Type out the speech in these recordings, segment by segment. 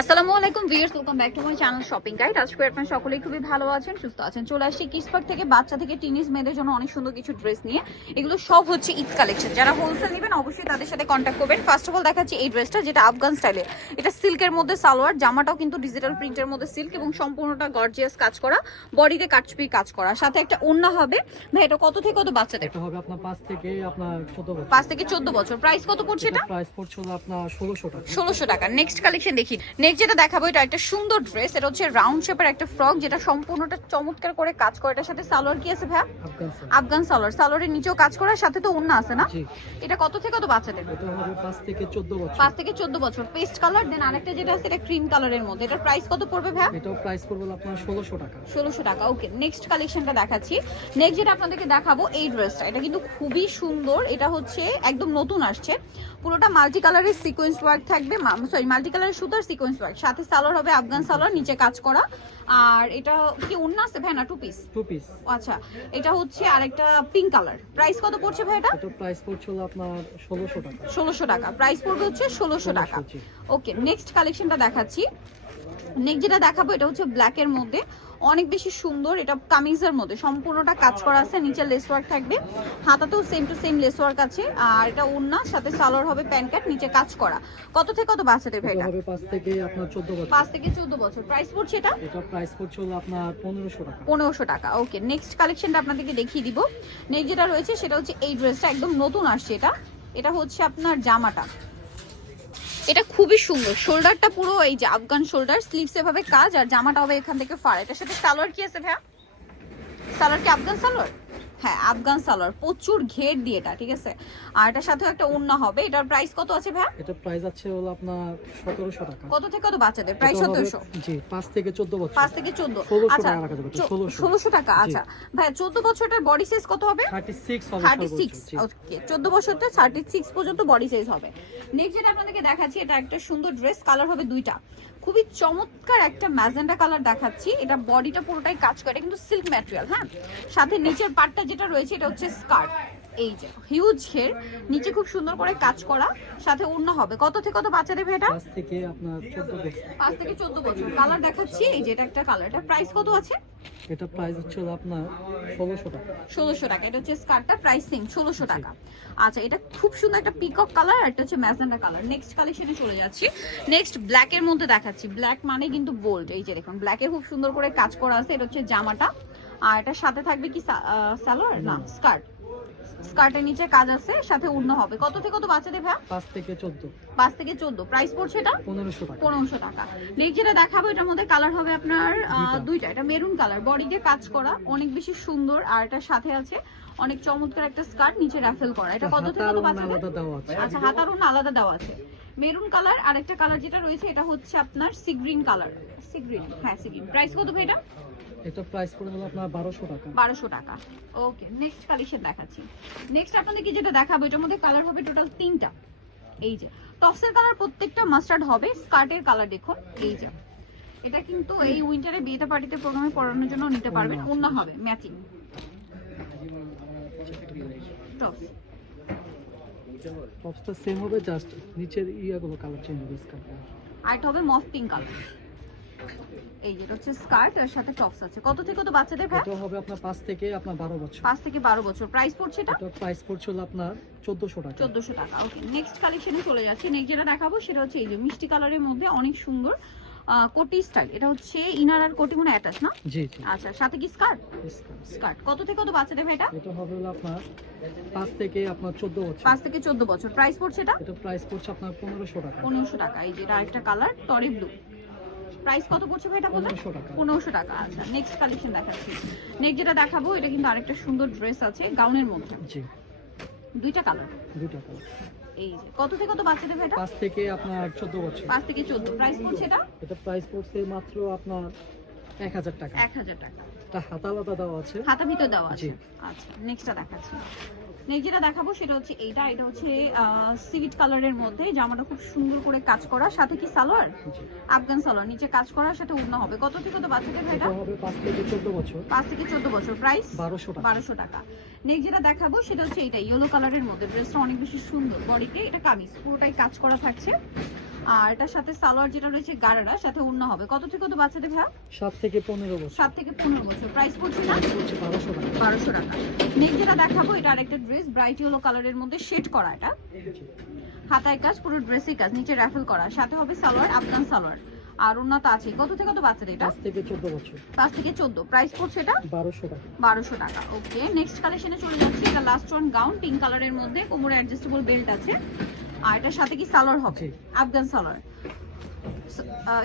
আসসালামু আলাইকুম viewers welcome back to my channel shopping guide আজকে আপনারা সকলেই খুবই ভালো আছেন সুস্থ আছেন। চলে আসছি কিসপার্ক থেকে বাচ্চা থেকে টিনিজ মেয়েদের জন্য অনেক সুন্দর কিছু ড্রেস নিয়ে। এগুলো সব হচ্ছে ঈদ কালেকশন যারা হোলসেল নেবেন অবশ্যই তাদের সাথে কন্ট্যাক্ট করবেন। ফার্স্ট অফ অল দেখাচ্ছি এই ড্রেসটা যেটা আফগান স্টাইলে এটা সিল্কের মধ্যে সালোয়ার জামাটাও কিন্তু ডিজিটাল প্রিন্টের মধ্যে সিল্ক এবং সম্পূর্ণটা গর্জিয়াস কাজ করা বডিতে কাটচুপি কাজ করা। সাথে একটা ওন্না হবে। ভাই এটা কত থেকে কত বাচ্চাদের? এটা হবে আপনার পাঁচ থেকে আপনার চোদ্দ বছর। পাঁচ থেকে চোদ্দ বছর। প্রাইস কত পড়ছে এটা প্রাইস পড়ছে আপনার ষোলোশো টাকা। ষোলোশো টাকা। নেক্সট কালেকশন দেখি। নেক্সট যেটা দেখাবো এটা একটা সুন্দর ড্রেস এটা হচ্ছে রাউন্ড শেপের একটা ফ্রক যেটা সম্পূর্ণটা চমৎকার করে কাজ করে। এটার সাথে সালোয়ার কি আছে ভাইয়া? আফগান সালোয়ার। সালোয়ারের নিচেও কাজ করার সাথে তো অন্য আছে না? এটা কত থেকে কত বাচ্চাদের? পাঁচ থেকে চোদ্দ বছর। পাঁচ থেকে চোদ্দ বছর। পেস্ট কালার দেন আরেকটা যেটা আছে এটা ক্রিম কালারের মধ্যে। এটার প্রাইস কত পড়বে ভাইয়া? এটাও প্রাইস পড়বে আপনার ষোলোশো টাকা। ষোলোশো টাকা। ওকে নেক্সট কালেকশনটা দেখাচ্ছি। নেক্সট যেটা আপনাদেরকে দেখাবো এই ড্রেসটা এটা কিন্তু খুবই সুন্দর। এটা হচ্ছে একদম নতুন আসছে। পুরোটা মাল্টি কালারের সিকোয়েন্স ওয়ার্ক থাকবে। সরি মাল্টি কালারের সুতার সিকোয়েন্স ওয়ার্ক সাথে সালোয়ার হবে আফগান সালোয়ার নিচে কাজ করা। আর এটা কি অন্য আছে ভাই না টু পিস টু পিস আচ্ছা এটা হচ্ছে আরেকটা পিঙ্ক কালার প্রাইস কত পড়ছে ভাই এটা? এটা প্রাইস পড়ছে হলো আপনার ষোলোশো টাকা। 1600 টাকা। প্রাইস পড়বে হচ্ছে ষোলোশো টাকা। ওকে নেক্সট কালেকশনটা দেখাচ্ছি। নেক্সট যেটা দেখাবো এটা হচ্ছে ব্ল্যাক এর মধ্যে। অনেক বেশি সুন্দর এটা কামিজের মধ্যে। সম্পূর্ণটা কাজ করা আছে নিচে লেস ওয়ার্ক থাকবে। হাতাতেও same to same lace work আছে আর এটা ওন্না সাথে সালোয়ার হবে প্যান্ট কাট নিচে কাজ করা। কত থেকে কত বাচ্চাদের ভাই এটা? এটা হবে পাঁচ থেকে আপনার চোদ্দ বছর। পাঁচ থেকে চোদ্দ বছর। প্রাইস পড়ছে এটা? এটা প্রাইস পড়ছে হলো আপনার পনেরোশো টাকা। পনেরোশো টাকা ওকে নেক্সট কালেকশনটা আপনাদেরকে দেখিয়ে দিব। নেক্সট যেটা রয়েছে সেটা হচ্ছে এই ড্রেসটা একদম নতুন আসছে এটা। এটা হচ্ছে আপনার জামাটা। এটা খুবই সুন্দর। শোল্ডারটা পুরো এই যে আফগান শোল্ডার স্লিভস এভাবে কাজ, আর জামাটা হবে এখান থেকে ফার এটার সাথে সালোয়ার কি আছে ভাইয়া? সালোয়ার কি আফগান সালোয়ার? হ্যাঁ আফগান সালোয়ার। প্রচুর ঘের দিয়ে এটা ঠিক আছে? আর এটার সাথেও একটা ওন্না হবে। এটার প্রাইস কত আছে ভাইয়া? এটা প্রাইস আছে হলো আপনার সতেরোশো টাকা। কত থেকে কত বাচ্চাদের? প্রাইস এটা হবে- সতেরোশো। জি পাঁচ থেকে চোদ্দ বছর। পাঁচ থেকে চোদ্দ। 1600 আচ্ছা টাকা রাখা যাবে, চো- 1600 ষোলোশো টাকা আচ্ছা। ভাই চোদ্দ বছরটার বডি সাইজ কত হবে? থার্টি সিক্স হবে থার্টি সর্বোচ্চ, সিক্স জি। ওকে চোদ্দ বছরটা থার্টি সিক্স পর্যন্ত বডি সাইজ হবে। নেক্সট যেটা আপনাদেরকে দেখাচ্ছি এটা একটা সুন্দর ড্রেস কালার হবে দুইটা। খুবই চমৎকার একটা ম্যাজেন্ডা কালার দেখাচ্ছি। এটা বডিটা পুরোটাই কাজ করে, কিন্তু সিল্ক ম্যাটেরিয়াল হ্যাঁ? সাথে নিচের পার্টটা যেটা রয়েছে, এটা হচ্ছে স্কার্ট এই যে হিউজ ঘের নিচে খুব সুন্দর করে কাজ করা সাথে অন্য হবে। কত থেকে কত বাচ্চা দেবে এটা পাঁচ থেকে আপনার চোদ্দ বছর। পাঁচ থেকে চোদ্দ বছর। কালার দেখাচ্ছি এই যে এটা একটা কালার এটা প্রাইস কত আছে? এটা প্রাইস হচ্ছে আপনার ষোলোশো টাকা। ষোলোশো টাকা। এটা হচ্ছে স্কার্টটা প্রাইস ষোলোশো টাকা। আচ্ছা এটা খুব সুন্দর একটা পিকক কালার আর এটা হচ্ছে ম্যাজেন্ডা কালার নেক্সট কালেকশনে চলে যাচ্ছি। নেক্সট ব্ল্যাক এর মধ্যে দেখাচ্ছি। ব্ল্যাক মানে কিন্তু বোল্ড এই যে দেখুন ব্ল্যাক খুব সুন্দর করে কাজ করা আছে। এটা হচ্ছে জামাটা। আর এটার সাথে থাকবে কি সালোয়ার? না স্কার্ট স্কার্টের নিচে কাজ আছে সাথে উড়ন হবে। কত থেকে কত বাচ্চাদের ভাই? পাঁচ থেকে চোদ্দ। পাঁচ থেকে চোদ্দ। প্রাইস পড়ছে এটা? পনেরোশো টাকা। পনেরোশো টাকা। নেক্সট যেটা দেখাবো এটার মধ্যে কালার হবে আপনার দুইটা। এটা মেরুন কালার বডি কাজ করা অনেক বেশি সুন্দর। আর এটার সাথে আছে অনেক চমৎকার একটা স্কার্ট নিচে রাফেল করা। এটা কত থেকে কত বাচ্চাদের? দেওয়া আচ্ছা হাতার ওড়না আলাদা দেওয়া আছে। মেরুন কালার আর একটা কালার যেটা রয়েছে এটা হচ্ছে আপনার sea green colour sea green হ্যাঁ সি গ্রিন প্রাইস কত ভাই এটা? এটা প্রাইস পড়ে হলো আপনার বারোশো টাকা। বারোশো টাকা। ওকে নেক্সট কালেকশন দেখাচ্ছি। নেক্সট আপনাদেরকে যেটা দেখাবো এটার মধ্যে কালার হবে টোটাল তিনটা। এই যে টপসের কালার প্রত্যেকটা মাস্টার্ড হবে স্কার্টের কালার দেখুন এই যে। এটা কিন্তু এই উইন্টারে বিয়েতে পার্টিতে প্রোগ্রামে পরানোর জন্য নিতে পারবেন অন্য হবে ম্যাচিং টপস টপসটা সেম হবে জাস্ট নিচের ইয়াগুলো কালার চেঞ্জ হবে স্কার্ট আর হবে মফ পিঙ্ক কালার এই যেটা হচ্ছে স্কার্ট এর সাথে টপস আছে। কত থেকে কত বাচ্চাদের ভাই? এটা হবে আপনার পাঁচ থেকে আপনার বারো বছর। পাঁচ থেকে বারো বছর। প্রাইস পড়ছে এটা? এটা প্রাইস পড়ছে হলো আপনার টাকা। টাকা ওকে নেক্সট কালেকশনে চলে যাচ্ছি। নেক্সট যেটা দেখাবো সেটা হচ্ছে এই যে মিষ্টি কালারের মধ্যে অনেক সুন্দর কোটি স্টাইল। এটা হচ্ছে ইনার আর কোটি মনে অ্যাটাচ না? জি জি। আচ্ছা সাথে কি স্কার্ট? স্কার্ট। কত থেকে কত বাচ্চাদের ভাই এটা? এটা হবে হলো আপনার পাঁচ থেকে আপনার চোদ্দ বছর। পাঁচ থেকে চোদ্দ বছর। প্রাইস পড়ছে এটা? এটা প্রাইস পড়ছে আপনার পনেরোশো টাকা। পনেরোশো টাকা। এই যে এটা আরেকটা কালার টরি ব্লু প্রাইস কত পড়ছে ভাই এটা বলে পনেরোশো টাকা। আচ্ছা নেক্সট কালেকশন দেখাচ্ছি। নেক্সট যেটা দেখাবো এটা কিন্তু আরেকটা সুন্দর ড্রেস আছে গাউনের মধ্যে। জি। দুইটা কালার দুটো কালার এই যে কত থেকে কত বাচ্চাদের ভাই এটা? পাঁচ থেকে আপনার চোদ্দ বছর। পাঁচ থেকে চোদ্দ। প্রাইস পড়ছে এটা? এটা প্রাইস পড়ছে মাত্র আপনার এক হাজার টাকা। এক হাজার টাকা। এটা হাতা দেওয়া আছে। হাতা ভিতর দেওয়া আছে। আচ্ছা নেক্সটটা দেখাচ্ছি। নেক্সট যেটা দেখাবো সেটা হচ্ছে এইটা এটা হচ্ছে সিভিট কালারের মধ্যে জামাটা খুব সুন্দর করে কাজ করা সাথে কি সালোয়ার? আফগান সালোয়ার নিচে কাজ করার সাথে উড়না হবে। কত থেকে কত বাচ্চাদের ভাই এটা? হবে পাঁচ থেকে চোদ্দ বছর। পাঁচ থেকে চোদ্দ বছর প্রাইস বারোশো টাকা। বারোশো টাকা। নেক্সট যেটা দেখাবো সেটা হচ্ছে এইটা ইয়েলো কালারের মধ্যে ড্রেসটা অনেক বেশি সুন্দর বডিতে এটা কামিজ পুরোটাই কাজ করা থাকছে। আর এটার সাথে সালোয়ার যেটা রয়েছে গারারা সাথে অন্য হবে। কত থেকে কত বাচ্চাদের ভাইয়া? সাত থেকে পনেরো বছর। সাত থেকে পনেরো বছর। প্রাইস পড়ছে না? বারোশো টাকা। বারোশো টাকা। নেক্সট যেটা দেখাবো এটা আরেকটা ড্রেস ব্রাইট ইয়েলো কালারের মধ্যে শেড করা এটা। হাতায় কাজ পুরো ড্রেসে কাজ নিচে র্যাফেল করা। সাথে হবে সালোয়ার আফগান সালোয়ার। আর উন্নত আছে কত থেকে কত বাচ্চাদের এটা? পাঁচ থেকে চোদ্দ বছর। পাঁচ থেকে চোদ্দ। প্রাইস পড়ছে এটা? বারোশো টাকা। বারোশো টাকা। ওকে নেক্সট কালেকশনে চলে যাচ্ছে। এটা লাস্ট ওয়ান গাউন পিঙ্ক কালারের মধ্যে। কোমরে অ্যাডজাস্টেবল বেল্ট আছে। আর এটার সাথে কি সালোয়ার হবে। আফগান সালোয়ার।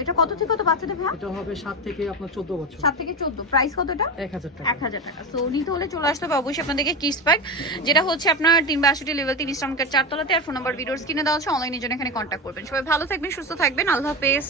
এটা কত থেকে কত বাচ্চাদের ভাই এটা হবে সাত থেকে আপনার চোদ্দ বছর। সাত থেকে চোদ্দ। প্রাইস কত এটা? এক হাজার টাকা। এক হাজার টাকা। সো নিতে হলে চলে আসতে হবে অবশ্যই আপনাদেরকে কিস প্যাক যেটা হচ্ছে আপনার তিন বাষট্টি লেভেল তিন ইসলামকার চারতলাতে আর ফোন নাম্বার ভিডিওস কিনে দেওয়া আছে অনলাইনে জন্য এখানে কন্ট্যাক্ট করবেন। সবাই ভালো থাকবেন সুস্থ থাকবেন আল্লাহ হাফেজ।